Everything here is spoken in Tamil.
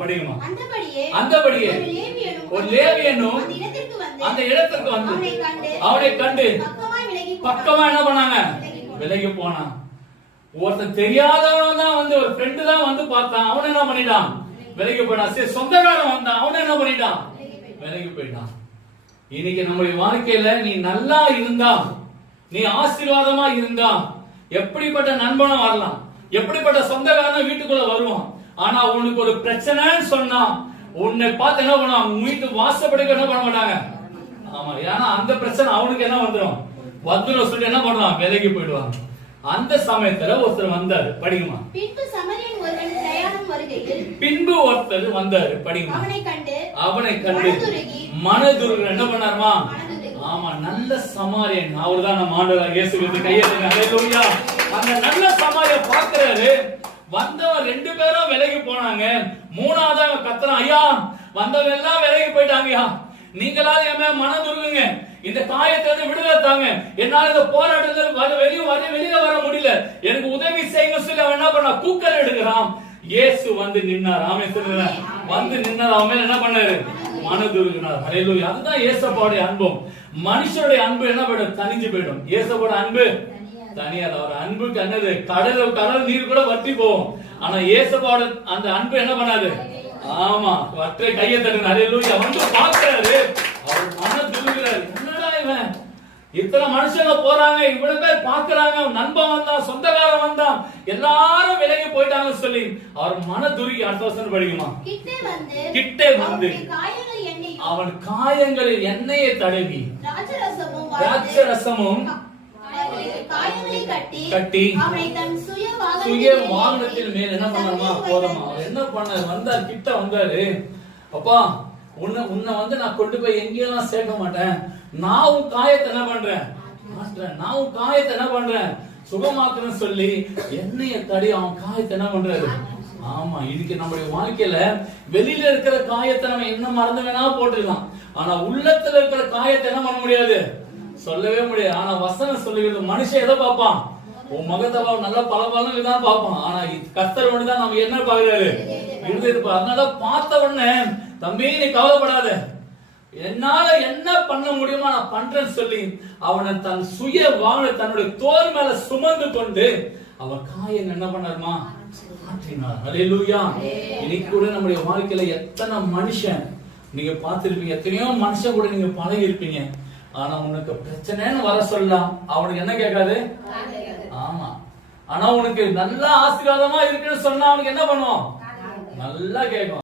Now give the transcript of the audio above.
படிக்குமா? அந்தபடியே ஒரு லேவியனும் அந்த இடத்திற்கு வந்து அவனை கண்டு பக்கமா என்ன பண்ணாங்க? விலகி போனான். ஒருத்தன் தெரியாதவன் தான் வந்து ஒரு ஃப்ரெண்டு தான் வந்து பார்த்தான், அவன் என்ன பண்ணிட்டான்? விலகி போயிட்டான். சரி, சொந்தக்காரன் வந்தான், அவன் என்ன பண்ணிட்டான்? விலகி போயிட்டான். இன்னைக்கு நம்முடைய வாழ்க்கையில நீ நல்லா இருந்தா, நீ ஆசீர்வாதமா இருந்தா, எப்படிப்பட்ட நண்பனும் வரலாம், எப்படிப்பட்ட சொந்தக்காரன் வீட்டுக்குள்ள வருவான். ஆனா உனக்கு ஒரு பிரச்சனைன்னு சொன்னா உன்னை பார்த்து என்ன பண்ணுவாங்க? வீட்டு வாசப்படிக்க என்ன பண்ண மாட்டாங்க? ஆமா, ஏன்னா அந்த பிரச்சனை அவனுக்கு என்ன வந்துடும்? சொல்லி என்ன பண்ணுவான்? விலகி போயிடுவாங்க. அந்த சமயத்துல ஒருத்தர் வந்தாரு. படிக்குமா? பின்பு ஒருத்தர் வந்தாரு. படிக்குமா? அவனை கண்டு மனதுருக என்ன பண்ணாருமா? ஆமா, நல்ல சமாரியன். அவர்தான் நம்ம ஆண்டவர் இயேசு கிறிஸ்து. கையெழுத்துங்க. ஹல்லேலூயா. அந்த நல்ல சமாரிய பாக்குறாரு. வந்தவன் 2 பேரும் விலகி போனாங்க. மூணாவது கத்துறான், ஐயா வந்தவங்க எல்லாம் விலகி போயிட்டாங்கயா, நீங்களாவது என் மனதுருகுங்க, இந்த காயத்தை விடுதலை தாங்க, என்னால இந்த போராட்டத்தில் வெளியில வர முடியல, எனக்கு உதவி செய்யுங்க சொல்லி அவன் என்ன பண்ணா? கூக்கல் எடுக்கிறான். இயேசு வந்து நின்னார். ஆமென் சொல்லுங்க. வந்து நின்னார். அவன் என்ன பண்ணாரு? மனதுருகினார். ஹல்லேலூயா. அதுதான் இயேசுவோட அன்பும். மனுஷனுடைய அன்பு என்ன போயிடும்? தனிஞ்சு போயிடும். இயேசுவோட அன்பு தனியார். அவர் அன்புக்கு என்னது? கடல் நீர் கூட வற்றி போகும். ஆனா இயேசுவோட அந்த அன்பு என்ன பண்ணாது? ஆமா, வற்றை கையை தட்டுங்க. ஹல்லேலூயா. வந்து பார்க்கிறாரு, அவர் மனதுருகிறாரு. என்னடா இவன், இத்தனை மனுஷங்க போறாங்க, இவ்வளவு பேர் பாக்குறாங்க, நண்பன் வந்தான், சொந்தக்காரன் வந்தான், எல்லாரும் விலகி போயிட்டாங்க சொல்லி அவர் மனதுருகி. அடுத்த வசனம் படிக்குமா? கிட்டே வந்து அவன் காயங்களில் எண்ணெயை தடவி திராட்சரசமும் கட்டி சுய வாகனத்தில் மேல் என்ன பண்ணாமா? போதமா. அவர் என்ன பண்ணாரு? வந்தார், கிட்ட வந்தாரு. அப்பா, உன்னை வந்து நான் கொண்டு போய் எங்கேயும் சேர்க்க மாட்டேன், நான் உன் காயத்தை என்ன பண்றேன்? நான் உன் காயத்தை என்ன பண்றேன்? சுகமாக்குறேன்னு சொல்லி எண்ணெயை தடி அவன் காயத்தை என்ன பண்றாரு? ஆமா, இதுக்கு நம்முடைய வாழ்க்கையில வெளியில இருக்கிற காயத்தை நம்ம என்ன மறந்து வேணா போட்டுக்கலாம், ஆனா உள்ளத்துல இருக்கிற காயத்தை என்ன பண்ண முடியாது? சொல்லவே முடியாது. ஆனா வசனம் சொல்லுகிறது, மனுஷன் எதை பார்ப்பான்? உன் முகத்தை நல்ல பலபலம் இதான் பார்ப்பான். ஆனா கர்த்தர் ஒண்ணுதான் நம்ம என்ன பாக்குறாரு? இருப்பார். அதனால பார்த்த உடனே, தம்பி நீ கவலைப்படாத, என்னால என்ன பண்ண முடியுமா நான் பண்றேன்னு சொல்லி அவனை தன் சுய வாகன தன்னுடைய தோல் மேல சுமந்து கொண்டு அவன் காயம் என்ன பண்ணாருமா? ஆற்றினார். ஹல்லேலூயா. இன்னைக்கு கூட நம்முடைய வாழ்க்கையில எத்தனை மனுஷன் நீங்க பார்த்திருப்பீங்க, எத்தனையோ மனுஷன் கூட நீங்க பழகி இருப்பீங்க. ஆனா உனக்கு பிரச்சனைன்னு வர சொல்லலாம், அவனுக்கு என்ன கேட்காது? ஆமா. ஆனா உனக்கு நல்ல ஆசீர்வாதமா இருக்குன்னு சொன்னா அவனுக்கு என்ன பண்ணுவான்? நல்லா கேட்கும்.